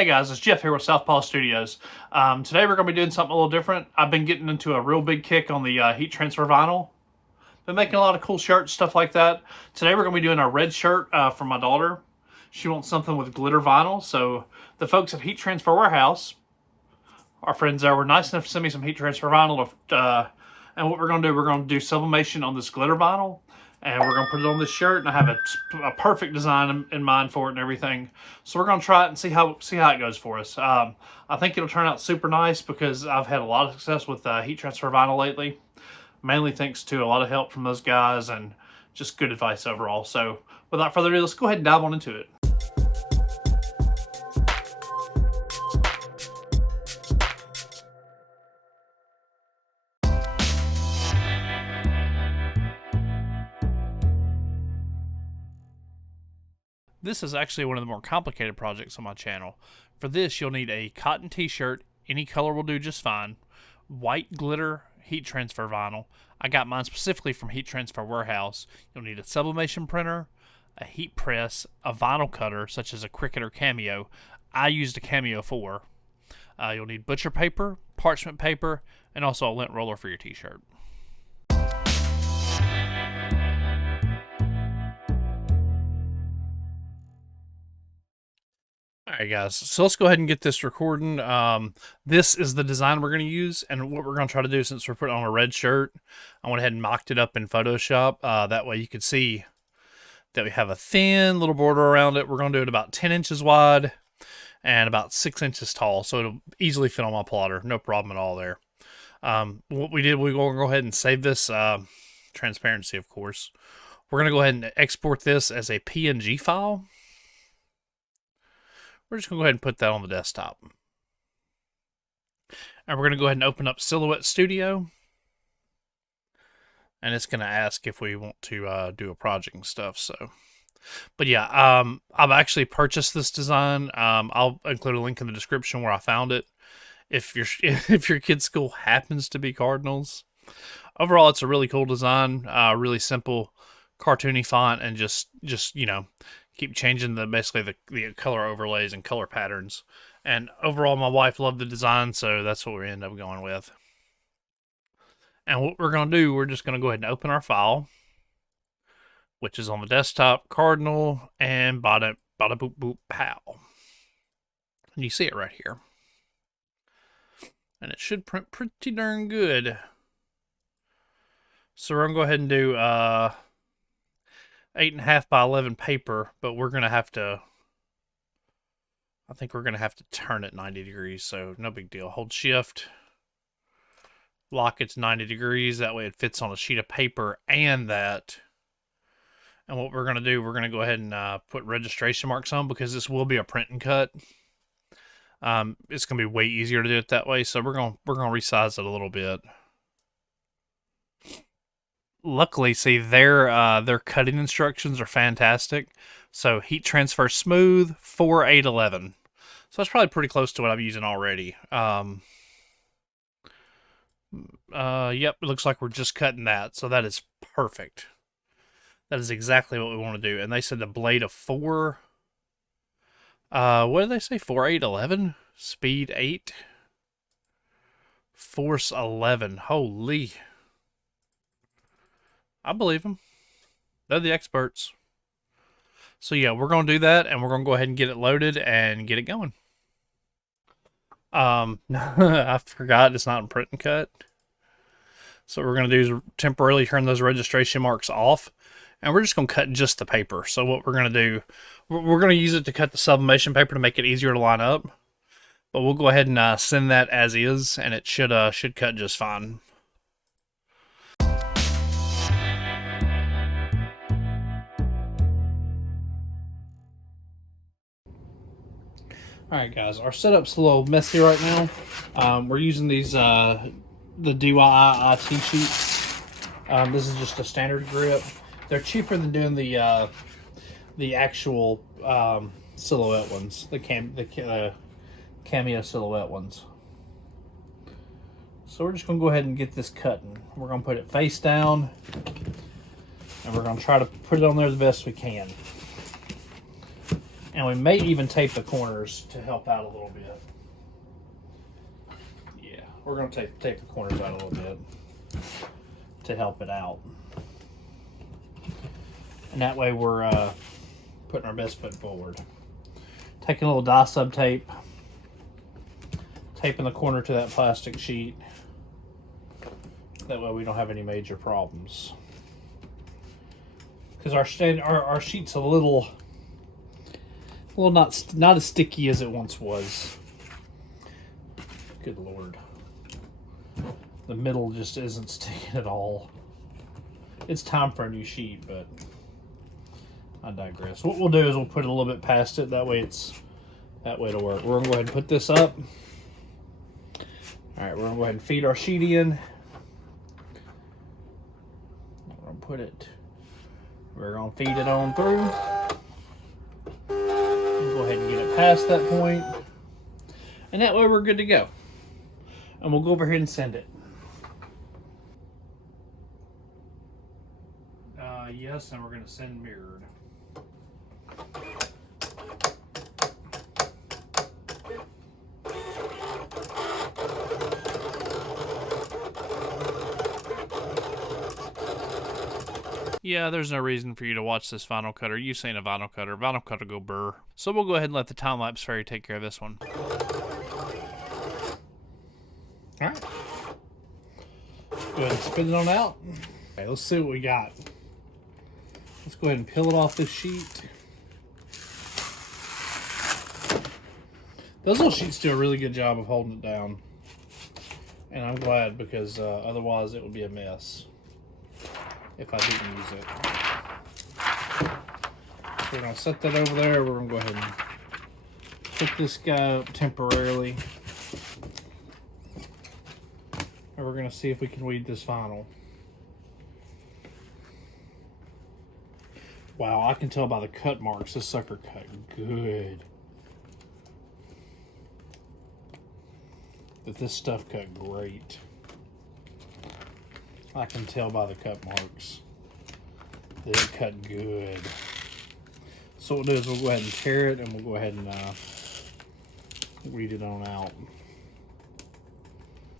Hey guys, it's Jeff here with Southpaw Studios. Today we're going to be doing something a little different. I've been getting into a real big kick on the heat transfer vinyl. Been making a lot of cool shirts, stuff like that. Today we're going to be doing a red shirt for my daughter. She wants something with glitter vinyl, so the folks at Heat Transfer Warehouse, our friends there, were nice enough to send me some heat transfer vinyl. And what we're going to do, we're going to do sublimation on this glitter vinyl. And we're going to put it on this shirt, and I have a perfect design in mind for it and everything. So we're going to try it and see how it goes for us. I think it'll turn out super nice because I've had a lot of success with heat transfer vinyl lately. Mainly thanks to a lot of help from those guys and just good advice overall. So without further ado, let's go ahead and dive on into it. This is actually one of the more complicated projects on my channel. For this, you'll need a cotton t-shirt, any color will do just fine, white glitter heat transfer vinyl. I got mine specifically from Heat Transfer Warehouse. You'll need a sublimation printer, a heat press, a vinyl cutter such as a Cricut or Cameo. I used a Cameo 4. You'll need butcher paper, parchment paper, and also a lint roller for your t-shirt. Alright guys, so let's go ahead and get this recording. This is the design we're going to use, and what we're going to try to do since we're putting on a red shirt, I went ahead and mocked it up in Photoshop. That way you can see that we have a thin little border around it. We're going to do it about 10 inches wide and about 6 inches tall, so it'll easily fit on my plotter. No problem at all there. What we did, we're going to go ahead and save this transparency, of course. We're going to go ahead and export this as a PNG file. We're just going to go ahead and put that on the desktop. And we're going to go ahead and open up Silhouette Studio. And it's going to ask if we want to do a project and stuff. But yeah, I've actually purchased this design. I'll include a link in the description where I found it. If your kid's school happens to be Cardinals. Overall, it's a really cool design. Really simple, cartoony font, and just you know, keep changing basically the color overlays and color patterns. And overall, my wife loved the design, so that's what we end up going with. And what we're going to do, we're just going to go ahead and open our file, which is on the desktop, Cardinal, and bada boop boop pow. And you see it right here. And it should print pretty darn good. So we're going to go ahead and do 8.5 by 11 paper, but we're going to have to, I think we're going to have to turn it 90 degrees, so no big deal. Hold shift, lock it to 90 degrees, that way it fits on a sheet of paper and that. And what we're going to do, we're going to go ahead and put registration marks on because this will be a print and cut. It's going to be way easier to do it that way, so we're going to resize it a little bit. Luckily, see, their cutting instructions are fantastic. So heat transfer smooth 4-8-11. So that's probably pretty close to what I'm using already. Yep, it looks like we're just cutting that. So that is perfect. That is exactly what we want to do. And they said a blade of 4. What did they say? 4-8-11? Speed 8. Force 11. Holy. I believe them. They're the experts. So yeah, we're going to do that, and we're going to go ahead and get it loaded and get it going. I forgot it's not in print and cut. So what we're going to do is temporarily turn those registration marks off, and we're just going to cut just the paper. So what we're going to do, we're going to use it to cut the sublimation paper to make it easier to line up. But we'll go ahead and send that as is, and it should cut just fine. Alright guys, our setup's a little messy right now. We're using these, the DIY IT sheets. This is just a standard grip. They're cheaper than doing the actual silhouette ones, the Cameo silhouette ones. So we're just going to go ahead and get this cutting. We're going to put it face down, and we're going to try to put it on there the best we can. And we may even tape the corners to help out a little bit. Yeah, we're going to tape the corners out a little bit to help it out. And that way we're putting our best foot forward. Taking a little dye sub tape, taping the corner to that plastic sheet. That way we don't have any major problems. Because our sheet's a little not as sticky as it once was. Good Lord. The middle just isn't sticking at all. It's time for a new sheet, but I digress. What we'll do is we'll put it a little bit past it. That way it'll work. We're gonna go ahead and put this up. All right, we're gonna go ahead and feed our sheet in. We're gonna feed it on through. And go ahead and get it past that point. And that way we're good to go. And we'll go over here and send it. Yes, and we're gonna send mirrored. Yeah, there's no reason for you to watch this vinyl cutter. You seen a vinyl cutter. Vinyl cutter go burr. So we'll go ahead and let the time-lapse fairy take care of this one. Alright. Go ahead and spin it on out. Okay, let's see what we got. Let's go ahead and peel it off this sheet. Those little sheets do a really good job of holding it down. And I'm glad, because otherwise it would be a mess if I didn't use it. So we're going to set that over there. We're going to go ahead and pick this guy up temporarily. And we're going to see if we can weed this vinyl. Wow, I can tell by the cut marks this sucker cut good. That this stuff cut great. I can tell by the cut marks that it cut good. So what we'll do is we'll go ahead and tear it, and we'll go ahead and weed it on out.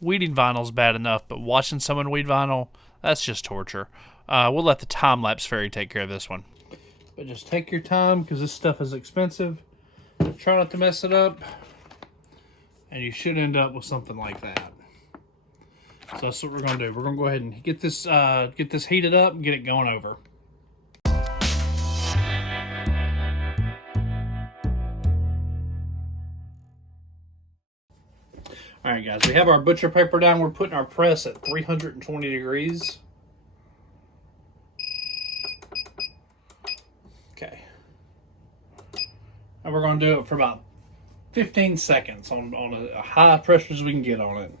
Weeding vinyl's bad enough, but watching someone weed vinyl, that's just torture. We'll let the time-lapse fairy take care of this one. But just take your time, because this stuff is expensive. Try not to mess it up, and you should end up with something like that. So that's what we're going to do. We're going to go ahead and get this heated up and get it going over. Alright guys, we have our butcher paper down. We're putting our press at 320 degrees. Okay. And we're going to do it for about 15 seconds on a high pressure as we can get on it.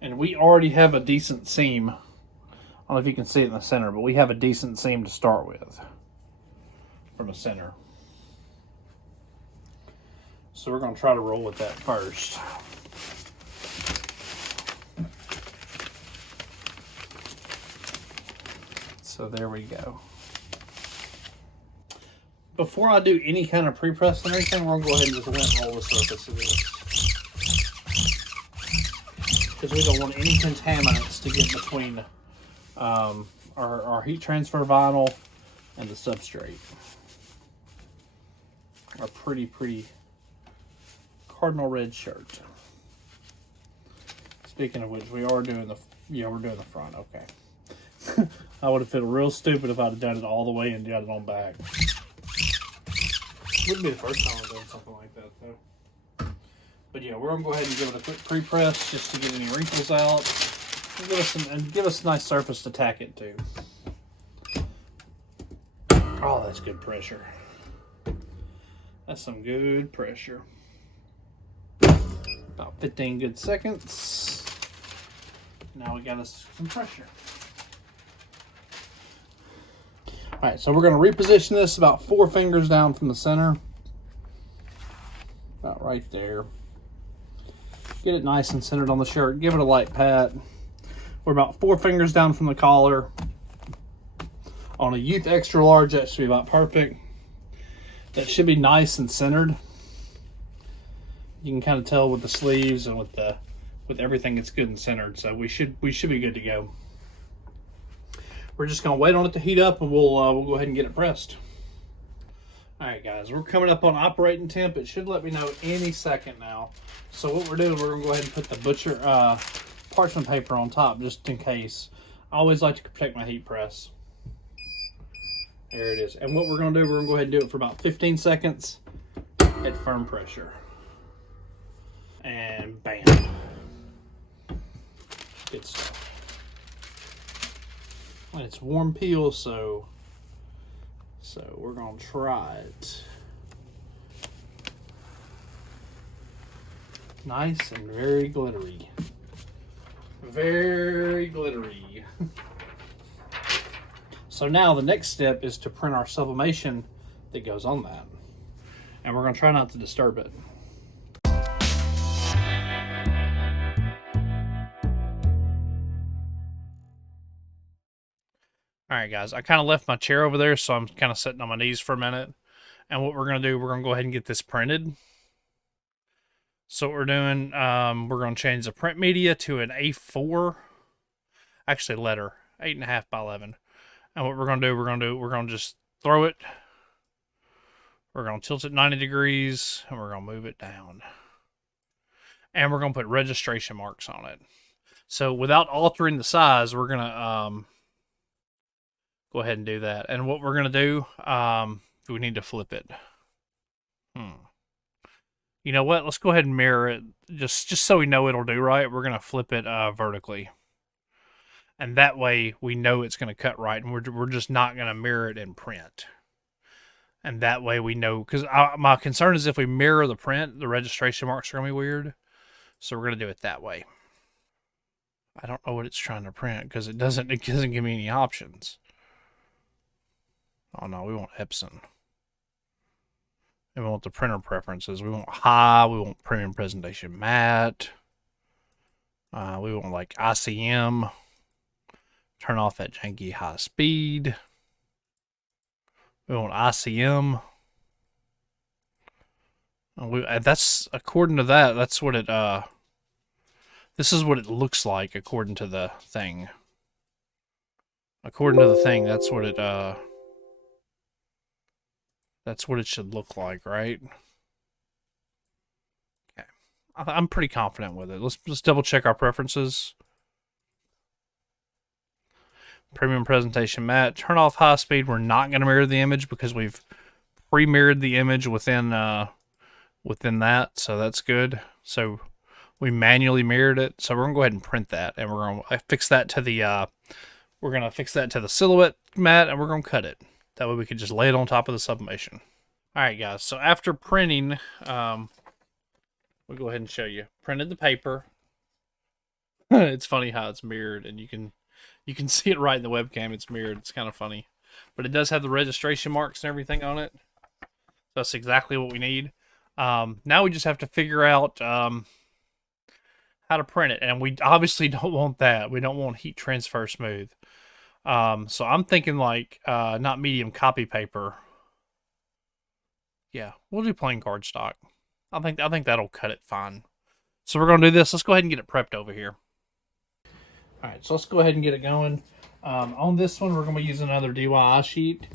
And we already have a decent seam. I don't know if you can see it in the center, but we have a decent seam to start with from the center. So we're going to try to roll with that first. So there we go. Before I do any kind of pre-press or anything, we're going to go ahead and just lint roll the surface of this. Because we don't want any contaminants to get between our heat transfer vinyl and the substrate. Our pretty cardinal red shirt. Speaking of which, we are doing we're doing the front. Okay. I would have felt real stupid if I'd have done it all the way and done it on back. Wouldn't be the first time I've done something like that though. But yeah, we're gonna go ahead and give it a quick pre-press just to get any wrinkles out and give us a nice surface to tack it to. Oh, that's good pressure. That's some good pressure. About 15 good seconds. Now we got us some pressure. All right, so we're going to reposition this about 4 fingers down from the center. About right there. Get it nice and centered on the shirt. Give it a light pat. We're about 4 fingers down from the collar. On a youth extra large, that should be about perfect. That should be nice and centered. You can kind of tell with the sleeves and with everything, it's good and centered. So we should be good to go. We're just gonna wait on it to heat up, and we'll go ahead and get it pressed. All right, guys, we're coming up on operating temp. It should let me know any second now. So what we're doing, we're gonna go ahead and put the butcher parchment paper on top just in case. I always like to protect my heat press. There it is. And what we're gonna do, we're gonna go ahead and do it for about 15 seconds at firm pressure. And bam. Good stuff. And it's warm peel, so we're gonna try it. Nice and very glittery. Very glittery. So now the next step is to print our sublimation that goes on that. And we're gonna try not to disturb it. All right, guys, I kind of left my chair over there, so I'm kind of sitting on my knees for a minute. And what we're going to do, we're going to go ahead and get this printed. So what we're doing, we're going to change the print media to an A4. Actually, letter, 8.5 by 11. And what we're going to do, we're going to just throw it. We're going to tilt it 90 degrees, and we're going to move it down. And we're going to put registration marks on it. So without altering the size, we're going to... go ahead and do that. And what we're going to do, we need to flip it. You know what? Let's go ahead and mirror it. Just so we know it'll do right, we're going to flip it vertically. And that way we know it's going to cut right. And we're just not going to mirror it in print. And that way we know, because my concern is if we mirror the print, the registration marks are going to be weird. So we're going to do it that way. I don't know what it's trying to print because it doesn't give me any options. Oh no, we want Epson. And we want the printer preferences. We want high, we want premium presentation matte. We want like ICM. Turn off that janky high speed. We want ICM. And that's according to that, that's what it this is what it looks like according to the thing. According to the thing, that's what it should look like, right? Okay. I'm pretty confident with it. Let's double check our preferences. Premium presentation matte. Turn off high speed. We're not going to mirror the image because we've pre-mirrored the image within that, so that's good. So we manually mirrored it. So we're going to go ahead and print that, and we're going to fix that to the silhouette matte, and we're going to cut it. That way we could just lay it on top of the sublimation. All right, guys. So after printing, we'll go ahead and show you. Printed the paper. It's funny how it's mirrored, and you can see it right in the webcam. It's mirrored. It's kind of funny, but it does have the registration marks and everything on it. That's exactly what we need. Now we just have to figure out how to print it, and we obviously don't want that. We don't want heat transfer smooth. So I'm thinking like not medium copy paper. Yeah, we'll do plain cardstock. I think that'll cut it fine. So we're gonna do this. Let's go ahead and get it prepped over here. All right, so let's go ahead and get it going. On this one, we're gonna be using another DIY sheet.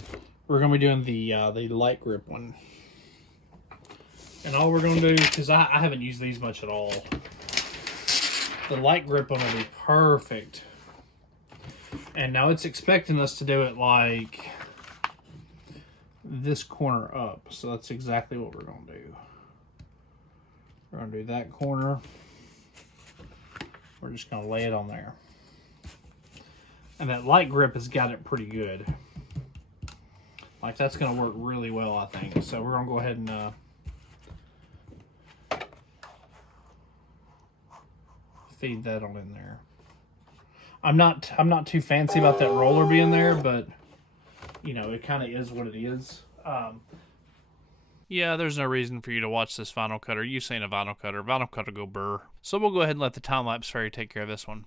We're gonna be doing the light grip one. And all we're gonna do, because I haven't used these much at all, the light grip one will be perfect. And now it's expecting us to do it like this corner up. So that's exactly what we're going to do. We're going to do that corner. We're just going to lay it on there. And that light grip has got it pretty good. Like that's going to work really well, I think. So we're going to go ahead and feed that on in there. I'm not too fancy about that roller being there, but you know, it kind of is what it is. Yeah, there's no reason for you to watch this vinyl cutter. You've seen a vinyl cutter. Vinyl cutter go burr. So we'll go ahead and let the time-lapse fairy take care of this one.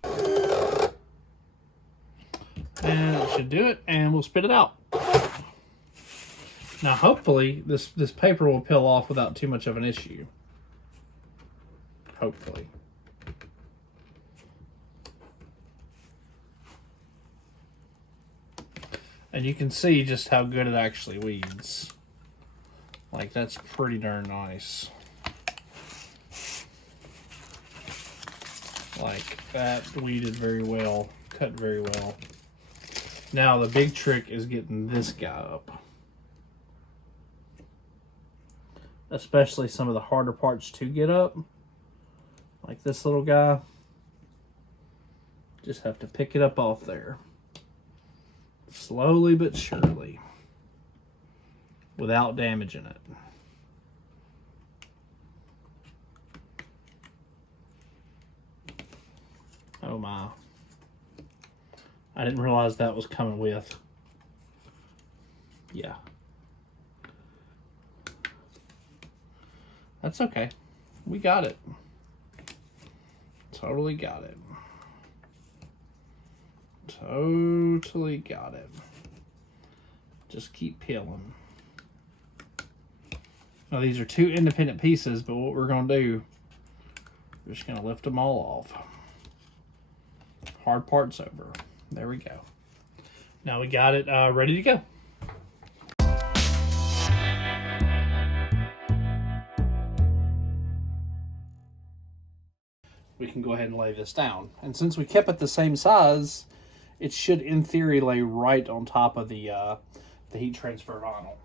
And it should do it, and we'll spit it out. Now, hopefully, this paper will peel off without too much of an issue. Hopefully. And you can see just how good it actually weeds. Like, that's pretty darn nice. Like, that weeded very well, cut very well. Now, the big trick is getting this guy up. Especially some of the harder parts to get up. Like this little guy. Just have to pick it up off there. Slowly but surely. Without damaging it. Oh my. I didn't realize that was coming with. Yeah. That's okay. We got it. Totally got it. Totally got it. Just keep peeling. Now these are two independent pieces, but what we're going to do, we're just going to lift them all off. Hard parts over. There we go. Now we got it ready to go. We can go ahead and lay this down. And since we kept it the same size, it should, in theory, lay right on top of the heat transfer vinyl.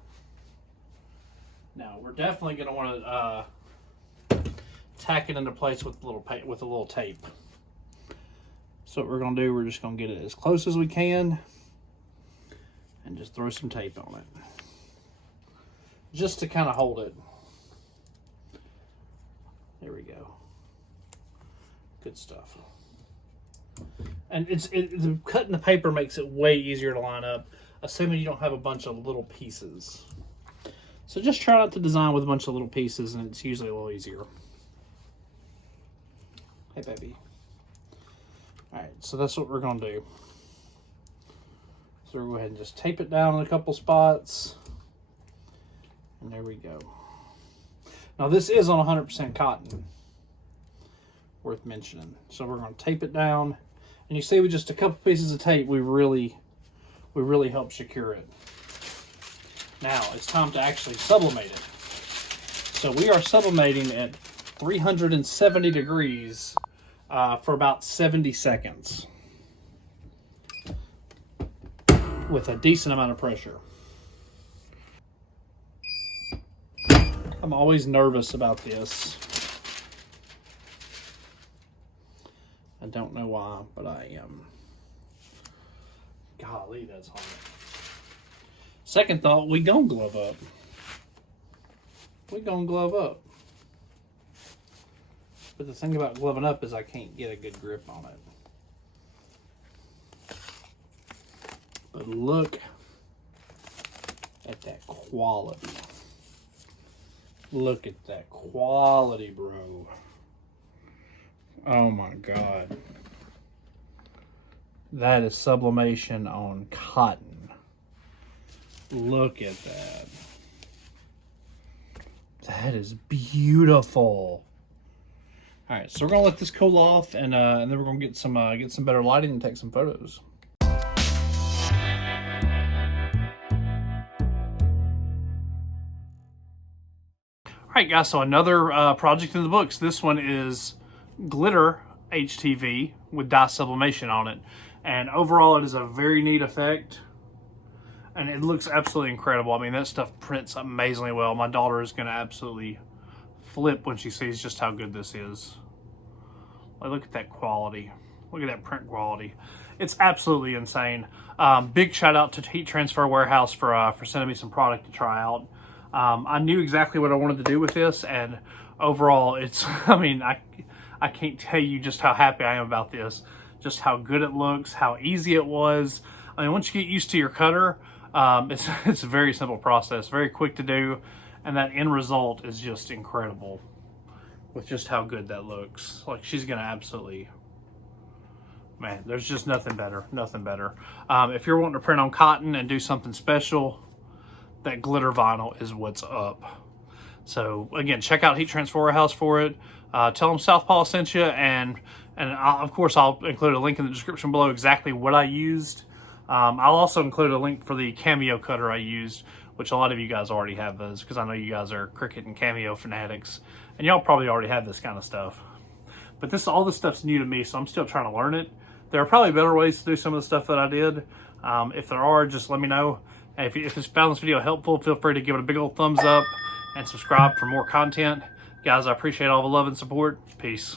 Now, we're definitely going to want to tack it into place with a little tape. So what we're going to do, we're just going to get it as close as we can and just throw some tape on it. Just to kind of hold it. There we go. Good stuff. And the cutting the paper makes it way easier to line up, assuming you don't have a bunch of little pieces. So just try not to design with a bunch of little pieces, and it's usually a little easier. Hey, baby. All right, so that's what we're going to do. So we'll go ahead and just tape it down in a couple spots. And there we go. Now this is on 100% cotton. Worth mentioning. So we're going to tape it down, and you see with just a couple pieces of tape we really help secure it. Now it's time to actually sublimate it. So we are sublimating at 370 degrees for about 70 seconds with a decent amount of pressure. I'm always nervous about this. I don't know why, but I am. Golly, that's hard. Second thought, we gonna glove up. We gonna glove up. But the thing about gloving up is I can't get a good grip on it. But look at that quality. Look at that quality, bro. Oh my God. That is sublimation on cotton. Look at that. That is beautiful. All right, so we're gonna let this cool off, and then we're gonna get some better lighting and take some photos. All right, guys. So another project in the books. This one is glitter HTV with dye sublimation on it, and overall it is a very neat effect, and it looks absolutely incredible. I mean, that stuff prints amazingly well. My daughter is going to absolutely flip when she sees just how good this is. Like, look at that quality. Look at that print quality. It's absolutely insane. Big shout out to Heat Transfer Warehouse for sending me some product to try out. I knew exactly what I wanted to do with this, and overall it's, I mean, I can't tell you just how happy I am about this, just how good it looks, how easy it was. I mean, once you get used to your cutter, it's a very simple process, very quick to do, and that end result is just incredible with just how good that looks. Like, she's gonna absolutely Man, there's just nothing better, nothing better. If you're wanting to print on cotton and do something special, that glitter vinyl is what's up. So again, check out Heat Transfer House for it. Tell them Southpaw sent you, and of course I'll include a link in the description below exactly what I used. I'll also include a link for the Cameo cutter I used, which a lot of you guys already have those, because I know you guys are Cricut and Cameo fanatics, and y'all probably already have this kind of stuff. But all this stuff's new to me, so I'm still trying to learn it. There are probably better ways to do some of the stuff that I did. If there are, just let me know. And if you found this video helpful, feel free to give it a big old thumbs up and subscribe for more content. Guys, I appreciate all the love and support. Peace.